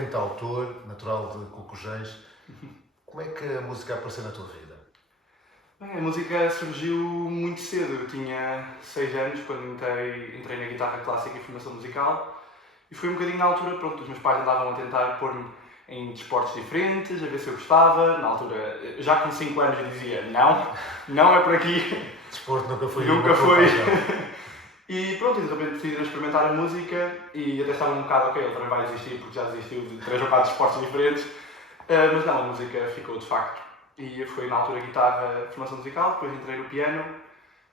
cantautor, natural de Cocujés. Como é que a música apareceu na tua vida? Bem, a música surgiu muito cedo. Eu tinha 6 anos quando entrei na guitarra clássica e formação musical. E foi um bocadinho na altura, pronto, os meus pais andavam a tentar pôr-me em desportos diferentes, a ver se eu gostava. Na altura, já com 5 anos eu dizia, não é por aqui. Desporto nunca foi. Nunca foi. E pronto, e de repente decidi experimentar a música e até estava um bocado, ok, ele também vai desistir porque já desistiu de 3 ou 4 esportes diferentes. Mas não, a música ficou de facto. E foi na altura guitarra, formação musical, depois entrei no piano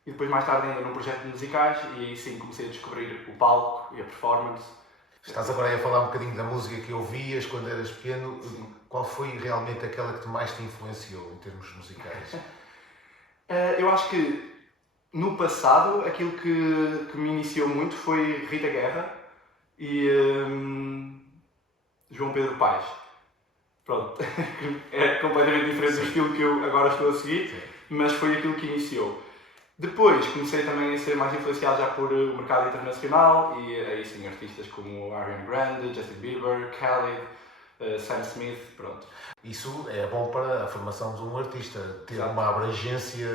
e depois mais tarde ainda num projeto de musicais e aí sim comecei a descobrir o palco e a performance. Estás agora aí a falar um bocadinho da música que ouvias quando eras pequeno. Qual foi realmente aquela que mais te influenciou em termos musicais? Eu acho que no passado aquilo que me iniciou muito foi Rita Guerra e João Pedro Paes. Pronto, é completamente diferente do estilo que eu agora estou a seguir, mas foi aquilo que iniciou. Depois comecei também a ser mais influenciado já por o mercado internacional e aí sim artistas como Ariana Grande, Justin Bieber, Khalid, Sam Smith, pronto. Isso é bom para a formação de um artista, ter Exato. uma abrangência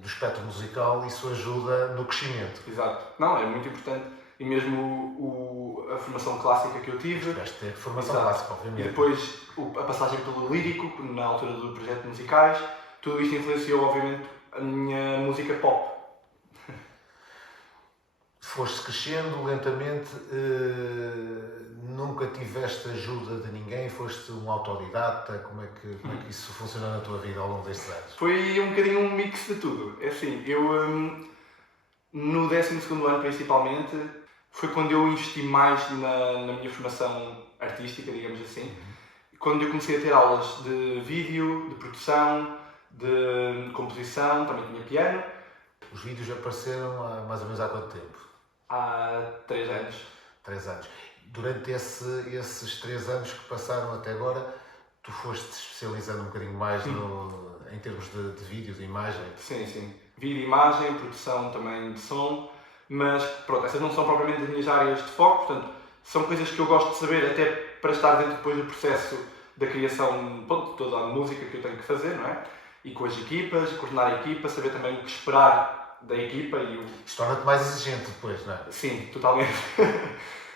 do espectro musical, isso ajuda no crescimento. Exato. Não, é muito importante. E mesmo a formação clássica que eu tive. Tiveste ter formação Exato. clássica, obviamente. E depois a passagem pelo lírico, na altura do projeto de musicais, tudo isto influenciou, obviamente, a minha música pop. Foste crescendo lentamente, nunca tiveste ajuda de ninguém, foste um autodidata, como é que isso funcionou na tua vida ao longo destes anos? Foi um bocadinho um mix de tudo. É assim, eu no 12º ano principalmente, foi quando eu investi mais na minha formação artística, digamos assim. Quando eu comecei a ter aulas de vídeo, de produção, de composição, também tinha piano. Os vídeos apareceram há mais ou menos há quanto tempo? Há 3 anos. 3 anos. Durante esses 3 anos que passaram até agora, tu foste especializando um bocadinho mais em termos de vídeo, de imagem? Sim, sim. Vídeo, imagem, produção também de som, mas pronto, essas não são propriamente as minhas áreas de foco, portanto, são coisas que eu gosto de saber até para estar dentro depois do processo da criação, pronto, de toda a música que eu tenho que fazer, não é? E com as equipas, coordenar a equipa, saber também o que esperar da equipa e o... Isto torna-te mais exigente depois, não é? Sim, totalmente.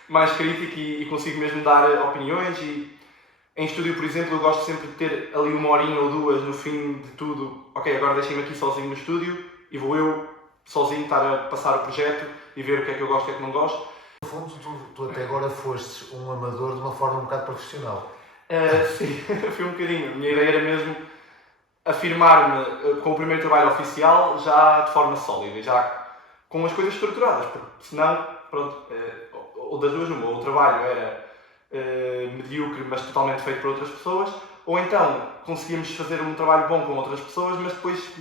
Mais crítico e consigo mesmo dar opiniões e em estúdio, por exemplo, eu gosto sempre de ter ali 1 horinha ou 2 no fim de tudo. Ok, agora deixem-me aqui sozinho no estúdio e vou eu sozinho estar a passar o projeto e ver o que é que eu gosto e o que é que não gosto. No fundo, tu até agora fostes um amador de uma forma um bocado profissional. Sim, foi um bocadinho. A minha ideia era mesmo afirmar-me com o primeiro trabalho oficial já de forma sólida, já com as coisas estruturadas, porque senão, pronto, ou das duas numa, ou o trabalho era medíocre, mas totalmente feito por outras pessoas, ou então conseguíamos fazer um trabalho bom com outras pessoas, mas depois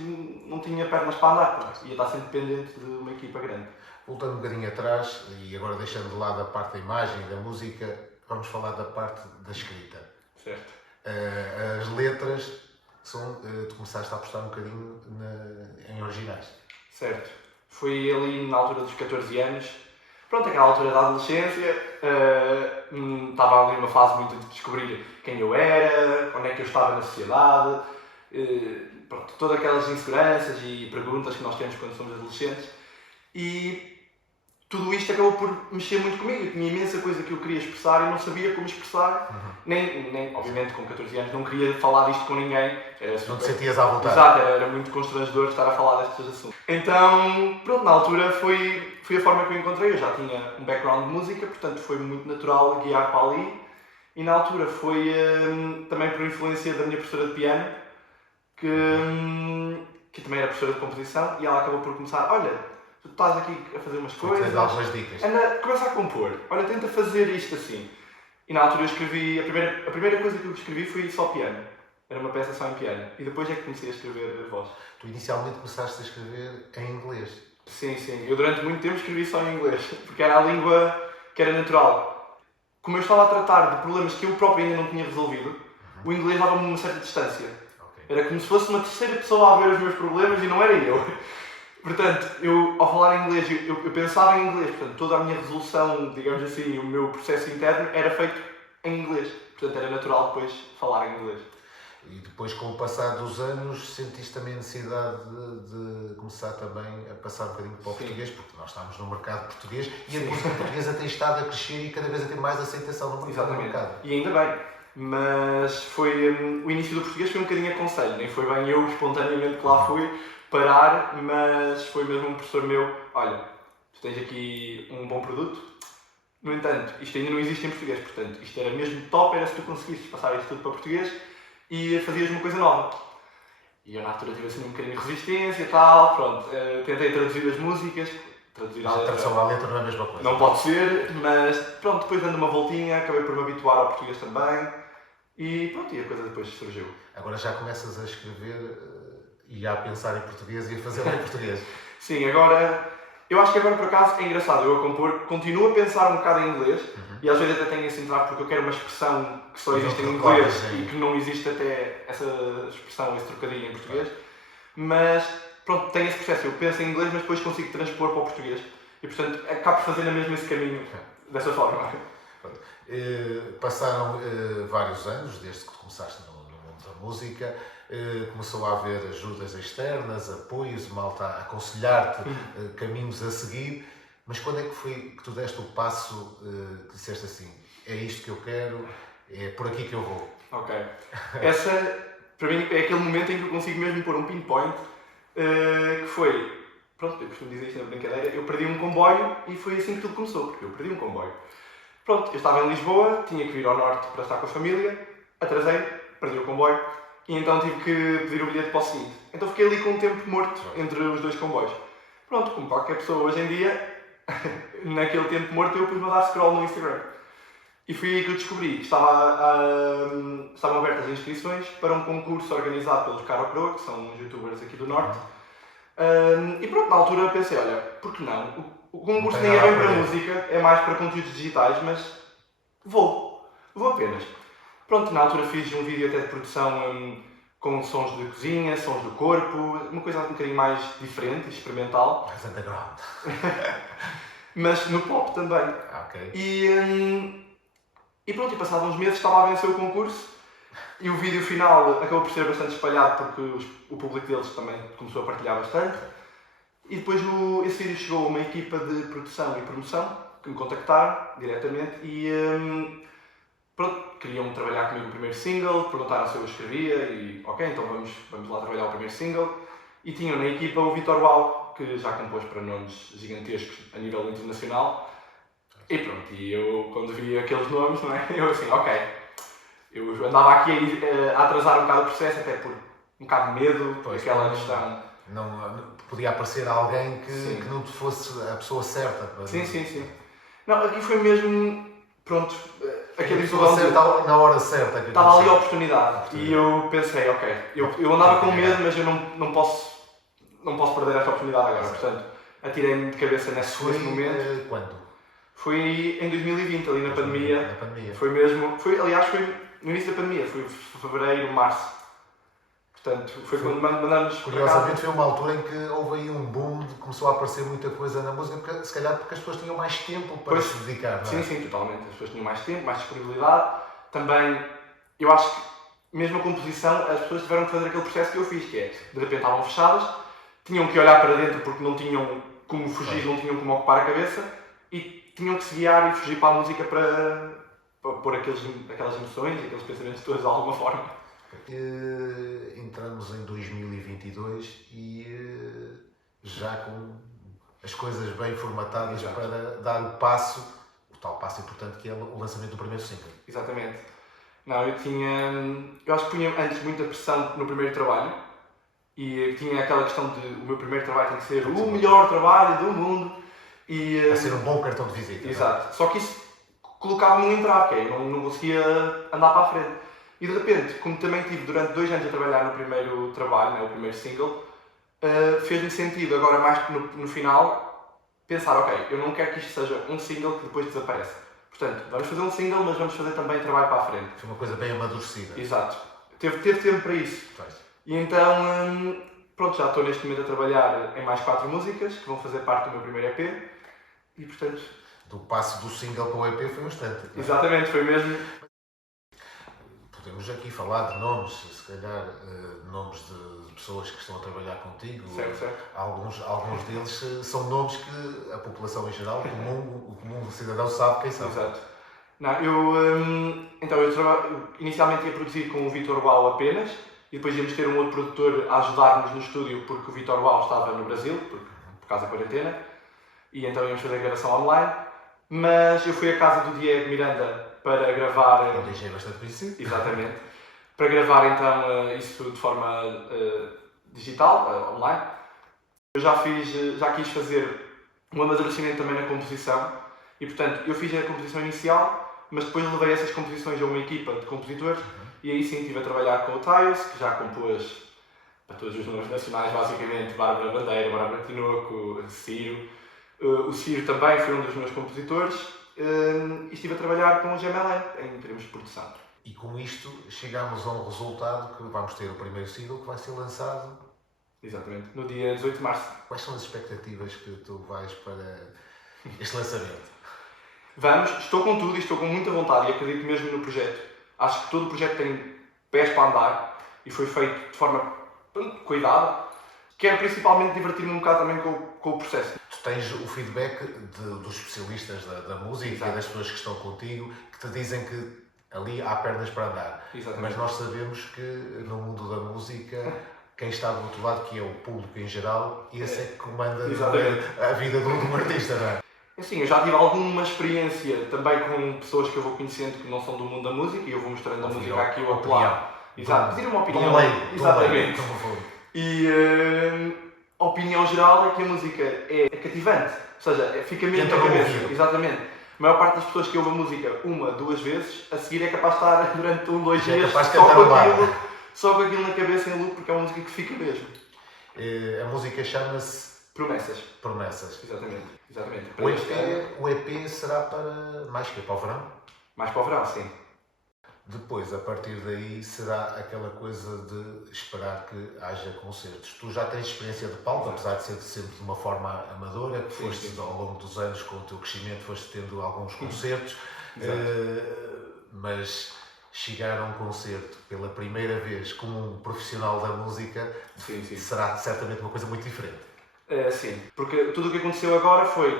não tinha pernas para andar, pronto, ia estar sempre dependente de uma equipa grande. Voltando um bocadinho atrás, e agora deixando de lado a parte da imagem e da música, vamos falar da parte da escrita. Certo. As letras tu começaste a apostar um bocadinho em originais. Certo. Foi ali na altura dos 14 anos, pronto, aquela altura da adolescência, estava ali uma fase muito de descobrir quem eu era, onde é que eu estava na sociedade, pronto, todas aquelas inseguranças e perguntas que nós temos quando somos adolescentes. E tudo isto acabou por mexer muito comigo. Eu tinha imensa coisa que eu queria expressar e não sabia como expressar. Nem, obviamente, com 14 anos não queria falar disto com ninguém. Era super... Não te sentias à vontade? Exato, era muito constrangedor estar a falar destes assuntos. Então, pronto, na altura foi a forma que eu encontrei. Eu já tinha um background de música, portanto foi muito natural guiar para ali. E na altura foi também por influência da minha professora de piano, que também era professora de composição, e ela acabou por começar, olha, tu estás aqui a fazer umas coisas, algumas dicas. Começa a compor, olha, tenta fazer isto assim. E na altura eu escrevi, a primeira coisa que eu escrevi foi só piano. Era uma peça só em piano. E depois é que comecei a escrever voz. Tu inicialmente começaste a escrever em inglês. Sim, sim. Eu durante muito tempo escrevi só em inglês, porque era a língua que era natural. Como eu estava a tratar de problemas que eu próprio ainda não tinha resolvido, o inglês dava-me uma certa distância. Era como se fosse uma terceira pessoa a ver os meus problemas e não era eu. Portanto, eu ao falar em inglês, eu pensava em inglês, portanto toda a minha resolução, digamos assim, o meu processo interno era feito em inglês. Portanto, era natural depois falar em inglês. E depois, com o passar dos anos, sentiste também a necessidade de começar também a passar um bocadinho para o Sim. português, porque nós estamos no mercado português e a Sim. música portuguesa tem estado a crescer e cada vez a ter mais aceitação no Exatamente. mercado. E ainda bem. Mas foi o início do português foi um bocadinho a conselho, nem foi bem eu espontaneamente que lá fui parar, mas foi mesmo um professor meu, olha, tu tens aqui um bom produto, no entanto, isto ainda não existe em português, portanto, isto era mesmo top, era se tu conseguisses passar isto tudo para português e fazias uma coisa nova. E eu na altura tive assim um bocadinho de resistência e tal, pronto, tentei traduzir as músicas, traduzir A tradução à letra não é a mesma coisa. não pode ser, mas pronto, depois dando uma voltinha, acabei por me habituar ao português também. E pronto, e a coisa depois surgiu. Agora já começas a escrever e a pensar em português e a fazer em português. Sim, agora, eu acho que agora por acaso é engraçado, eu a compor, continuo a pensar um bocado em inglês e às vezes até tenho esse entrave porque eu quero uma expressão que só existe em inglês e que não existe até essa expressão, esse trocadilho em português. Mas pronto, tenho esse processo, eu penso em inglês mas depois consigo transpor para o português e portanto acabo por fazer na mesma esse caminho, dessa forma. Passaram vários anos, desde que começaste no mundo da música, começou a haver ajudas externas, apoios, malta a aconselhar-te caminhos a seguir, mas quando é que foi que tu deste o passo que disseste assim, é isto que eu quero, é por aqui que eu vou? Ok. Essa, para mim, é aquele momento em que eu consigo mesmo pôr um pinpoint, que foi, pronto, eu costumo dizer isto na brincadeira, eu perdi um comboio e foi assim que tudo começou, porque eu perdi um comboio. Pronto, eu estava em Lisboa, tinha que vir ao norte para estar com a família, atrasei, perdi o comboio e então tive que pedir o bilhete para o seguinte. Então fiquei ali com um tempo morto entre os dois comboios. Pronto, como qualquer pessoa hoje em dia, naquele tempo morto eu pus-me a dar scroll no Instagram. E foi aí que eu descobri que estavam abertas as inscrições para um concurso organizado pelos Caro Croa, que são uns youtubers aqui do norte. E pronto, na altura pensei, olha, por que não? O concurso nem é bem para música, é mais para conteúdos digitais, mas vou apenas. Pronto, na altura fiz um vídeo até de produção com sons de cozinha, sons do corpo, uma coisa um bocadinho mais diferente, experimental. Mais underground. Mas no pop também. Ok. E pronto, e passados uns meses estava a vencer o concurso e o vídeo final acabou por ser bastante espalhado porque o público deles também começou a partilhar bastante. E depois esse vídeo chegou a uma equipa de produção e promoção que me contactaram diretamente e pronto, queriam trabalhar comigo o primeiro single, perguntaram se eu escrevia e ok, então vamos lá trabalhar o primeiro single. E tinham na equipa o Vitor Uau, que já compôs para nomes gigantescos a nível internacional. E pronto, e eu quando vi aqueles nomes, não é? Eu assim, ok. Eu andava aqui a atrasar um bocado o processo, até por um bocado de medo, aquela questão. Não podia aparecer alguém que não te fosse a pessoa certa. Para... Sim. Não, aqui foi mesmo, pronto, aquele pessoa certa na hora certa. Estava ali a oportunidade. E eu pensei, ok, eu andava com medo, mas eu não posso perder esta oportunidade agora. Portanto, atirei-me de cabeça nesse momento. Quando? Foi em 2020, ali na pandemia. Na pandemia. Aliás, foi no início da pandemia, foi fevereiro, março. Portanto, foi quando mandámos. Curiosamente, foi uma altura em que houve aí um boom, começou a aparecer muita coisa na música, porque, se calhar porque as pessoas tinham mais tempo para se dedicar, não é? Sim, totalmente. As pessoas tinham mais tempo, mais disponibilidade. Também, eu acho que, mesmo a composição, as pessoas tiveram que fazer aquele processo que eu fiz, que é, de repente estavam fechadas, tinham que olhar para dentro porque não tinham como fugir, não tinham como ocupar a cabeça, e tinham que se guiar e fugir para a música para pôr aquelas emoções e aqueles pensamentos todos de alguma forma. Entramos em 2022 e já com as coisas bem formatadas para dar o tal passo importante que é o lançamento do primeiro single. Exatamente. Não, eu acho que punha antes muita pressão no primeiro trabalho e tinha aquela questão de o meu primeiro trabalho tem que ser o melhor trabalho do mundo. A ser um bom cartão de visita. Exato. Não é? Só que isso colocava-me num entrave, que eu não conseguia andar para a frente. E de repente, como também tive durante 2 anos a trabalhar no primeiro trabalho, né, o primeiro single, fez-me sentido agora mais no final pensar, ok, eu não quero que isto seja um single que depois desaparece. Portanto, vamos fazer um single, mas vamos fazer também trabalho para a frente. Foi uma coisa bem amadurecida. Exato. Teve tempo para isso. E então, pronto, já estou neste momento a trabalhar em mais 4 músicas que vão fazer parte do meu primeiro EP. E portanto... Do passo do single para o EP foi um instante. Exatamente, foi mesmo... podemos aqui falar de nomes, se calhar nomes de pessoas que estão a trabalhar contigo. Certo. Alguns deles são nomes que a população em geral, o comum cidadão sabe quem são. Exato. Não, eu inicialmente ia produzir com o Vitor Uau apenas, e depois íamos ter um outro produtor a ajudar-nos no estúdio, porque o Vitor Uau estava no Brasil, por causa da quarentena, e então íamos fazer a gravação online. Mas eu fui à casa do Diego Miranda para gravar... Um DJ bastante conhecido. Exatamente. Para gravar então isso de forma digital, online. Eu já quis fazer um amadurecimento também na composição, e portanto eu fiz a composição inicial, mas depois levei essas composições a uma equipa de compositores, e aí sim estive a trabalhar com o Tiles, que já compôs para todos os números nacionais, basicamente, Bárbara Bandeira, Bárbara Tinoco, Ciro. O Ciro também foi um dos meus compositores, e estive a trabalhar com o Gemelé em termos de produção. E com isto chegamos a um resultado que vamos ter o primeiro single que vai ser lançado. Exatamente, no dia 18 de março. Quais são as expectativas que tu vais para este lançamento? Estou com tudo e estou com muita vontade e acredito mesmo no projeto. Acho que todo o projeto tem pés para andar e foi feito de forma cuidada. Quero principalmente divertir-me um bocado também com o processo. Tu tens o feedback dos especialistas da música. Exato. E das pessoas que estão contigo, que te dizem que ali há pernas para andar. Exatamente. Mas nós sabemos que no mundo da música, quem está do outro lado, que é o público em geral, esse é que comanda a vida de um artista, não é? Assim, eu já tive alguma experiência também com pessoas que eu vou conhecendo que não são do mundo da música, e eu vou mostrando a música aqui ou acolá. Exato, pedir uma opinião. Exatamente. E a opinião geral é que a música é cativante, ou seja, fica mesmo na cabeça. Exatamente. A maior parte das pessoas que ouvem a música 1, 2 vezes, a seguir é capaz de estar durante 1, 2 dias só com aquilo na cabeça em loop, porque é uma música que fica mesmo. A música chama-se Promessas. Exatamente. O EP será para mais que para o verão? Mais para o verão, sim. Depois, a partir daí, será aquela coisa de esperar que haja concertos. Tu já tens experiência de palco, apesar de ser sempre de uma forma amadora, que foste ao longo dos anos, com o teu crescimento, foste tendo alguns concertos, mas chegar a um concerto pela primeira vez como um profissional da música será certamente uma coisa muito diferente. Sim, porque tudo o que aconteceu agora foi,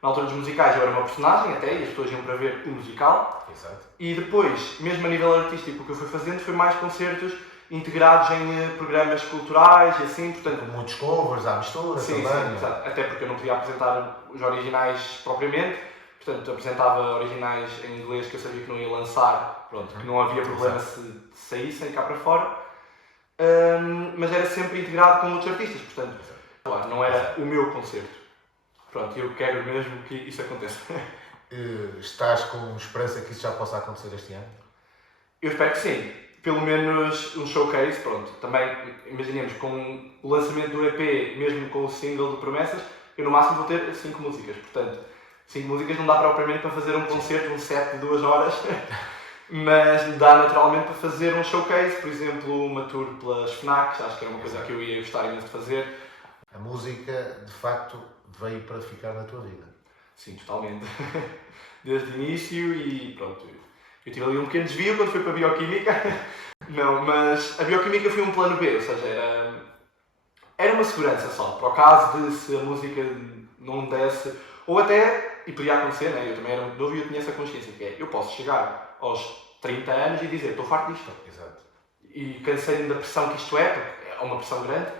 na altura dos musicais eu era uma personagem até, e as pessoas iam para ver o musical. Exato. E depois, mesmo a nível artístico, o que eu fui fazendo foi mais concertos integrados em programas culturais e assim, portanto... Com muitos covers, à mistura também. Sim, exato. Até porque eu não podia apresentar os originais propriamente, portanto apresentava originais em inglês que eu sabia que não ia lançar, que não havia problema se saíssem cá para fora, mas era sempre integrado com outros artistas, portanto, claro, não era o meu concerto. Pronto, eu quero mesmo que isso aconteça. Estás com esperança que isso já possa acontecer este ano? Eu espero que sim. Pelo menos um showcase, pronto. Também, imaginemos, com o lançamento do EP, mesmo com o single de Promessas, eu no máximo vou ter 5 músicas. Portanto, 5 músicas não dá propriamente para fazer um concerto, um set de 2 horas, mas dá naturalmente para fazer um showcase, por exemplo, uma tour pelas FNACs, acho que era uma coisa que eu ia gostar imenso de fazer. A música, de facto, veio para ficar na tua vida? Sim, totalmente. Desde o início e pronto. Eu tive ali um pequeno desvio quando fui para a Bioquímica. Não, mas a Bioquímica foi um plano B, ou seja, era uma segurança só. Para o caso de se a música não desse, ou até, e podia acontecer, né? Eu também era muito novo e eu tinha essa consciência, que é, eu posso chegar aos 30 anos e dizer, estou farto disto. Exato. E cansei-me da pressão que isto é, porque é uma pressão grande.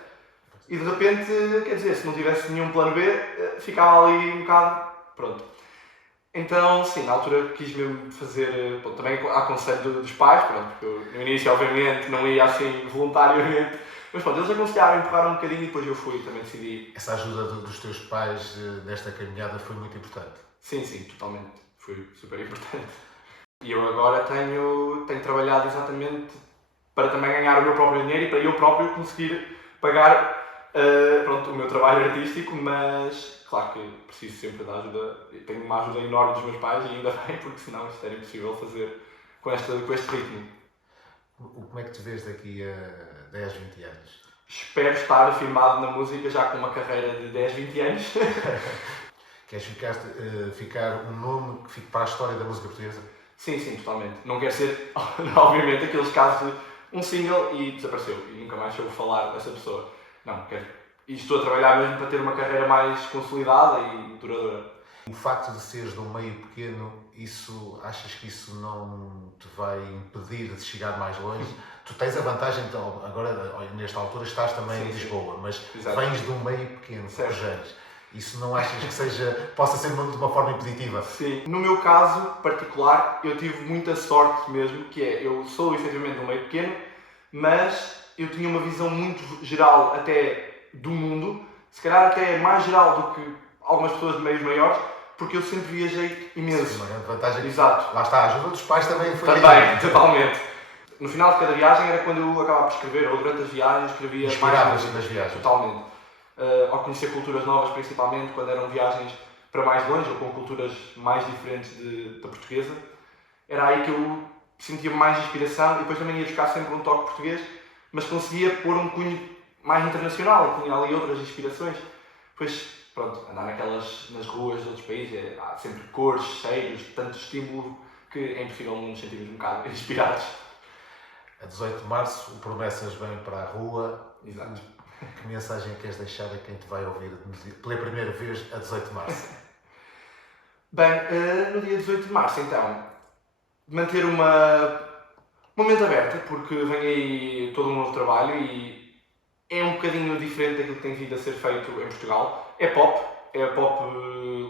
E de repente, quer dizer, se não tivesse nenhum plano B, ficava ali um bocado, pronto. Então, sim, na altura quis mesmo fazer, pronto, também a conselho dos pais, pronto, porque eu, no início, obviamente, não ia assim voluntariamente, mas pronto, eles aconselharam, empurraram um bocadinho e depois eu fui, também decidi. Essa ajuda dos teus pais nesta caminhada foi muito importante? Sim, totalmente, foi super importante. E eu agora tenho trabalhado exatamente para também ganhar o meu próprio dinheiro e para eu próprio conseguir pagar pronto, o meu trabalho artístico, mas claro que preciso sempre da ajuda, tenho uma ajuda enorme dos meus pais e ainda bem, porque senão isto era impossível fazer com este ritmo. Como é que te vês daqui a 10, 20 anos? Espero estar firmado na música já com uma carreira de 10, 20 anos. Queres ficar um nome que fique para a história da música portuguesa? Sim, sim, totalmente. Não quer ser, obviamente, aqueles casos de um single e desapareceu e nunca mais soube falar dessa pessoa. Não, quero. E estou a trabalhar mesmo para ter uma carreira mais consolidada e duradoura. O facto de seres de um meio pequeno, achas que isso não te vai impedir de chegar mais longe? Tu tens a vantagem, então, agora, nesta altura, estás também em Lisboa, mas Exato. vens de um meio pequeno, Certo. Corgenes. Isso não achas que possa ser de uma forma impeditiva? Sim. No meu caso particular, eu tive muita sorte mesmo, que é, eu sou efetivamente de um meio pequeno, mas eu tinha uma visão muito geral até do mundo, se calhar até mais geral do que algumas pessoas de meios maiores, porque eu sempre viajei imenso. Uma grande vantagem. Exato. Lá está, a ajuda dos pais também foi. Também, totalmente. No final de cada viagem era quando eu acabava por escrever, ou durante as viagens escrevia Inspiravas mais nas viagens. Totalmente. Ao conhecer culturas novas, principalmente, quando eram viagens para mais longe, ou com culturas mais diferentes da portuguesa, era aí que eu sentia mais inspiração e depois também ia buscar sempre um toque português, mas conseguia pôr um cunho mais internacional, tinha ali outras inspirações. Depois, pronto, andar nas ruas de outros países, há sempre cores, cheiros, tanto estímulo que é impossível não nos sentirmos um bocado inspirados. A 18 de março, o Promessas vem para a rua. Exato. Que mensagem queres deixar a quem te vai ouvir pela primeira vez a 18 de março? Bem, no dia 18 de março, então, manter uma mente aberta, porque vem aí todo um novo trabalho e é um bocadinho diferente daquilo que tem vindo a ser feito em Portugal. É pop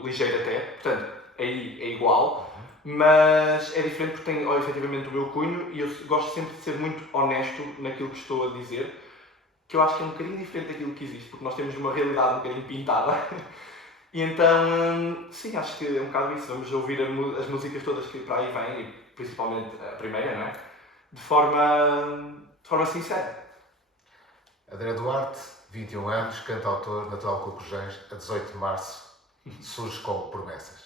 ligeiro até, portanto, aí é igual, mas é diferente porque tem efetivamente o meu cunho e eu gosto sempre de ser muito honesto naquilo que estou a dizer, que eu acho que é um bocadinho diferente daquilo que existe, porque nós temos uma realidade um bocadinho pintada. E então, sim, acho que é um bocado isso. Vamos ouvir as músicas todas que para aí vêm, e principalmente a primeira, não é? De forma sincera. André Duarte, 21 anos, cantautor, natural de Corgenes, a 18 de março, surge com Promessas.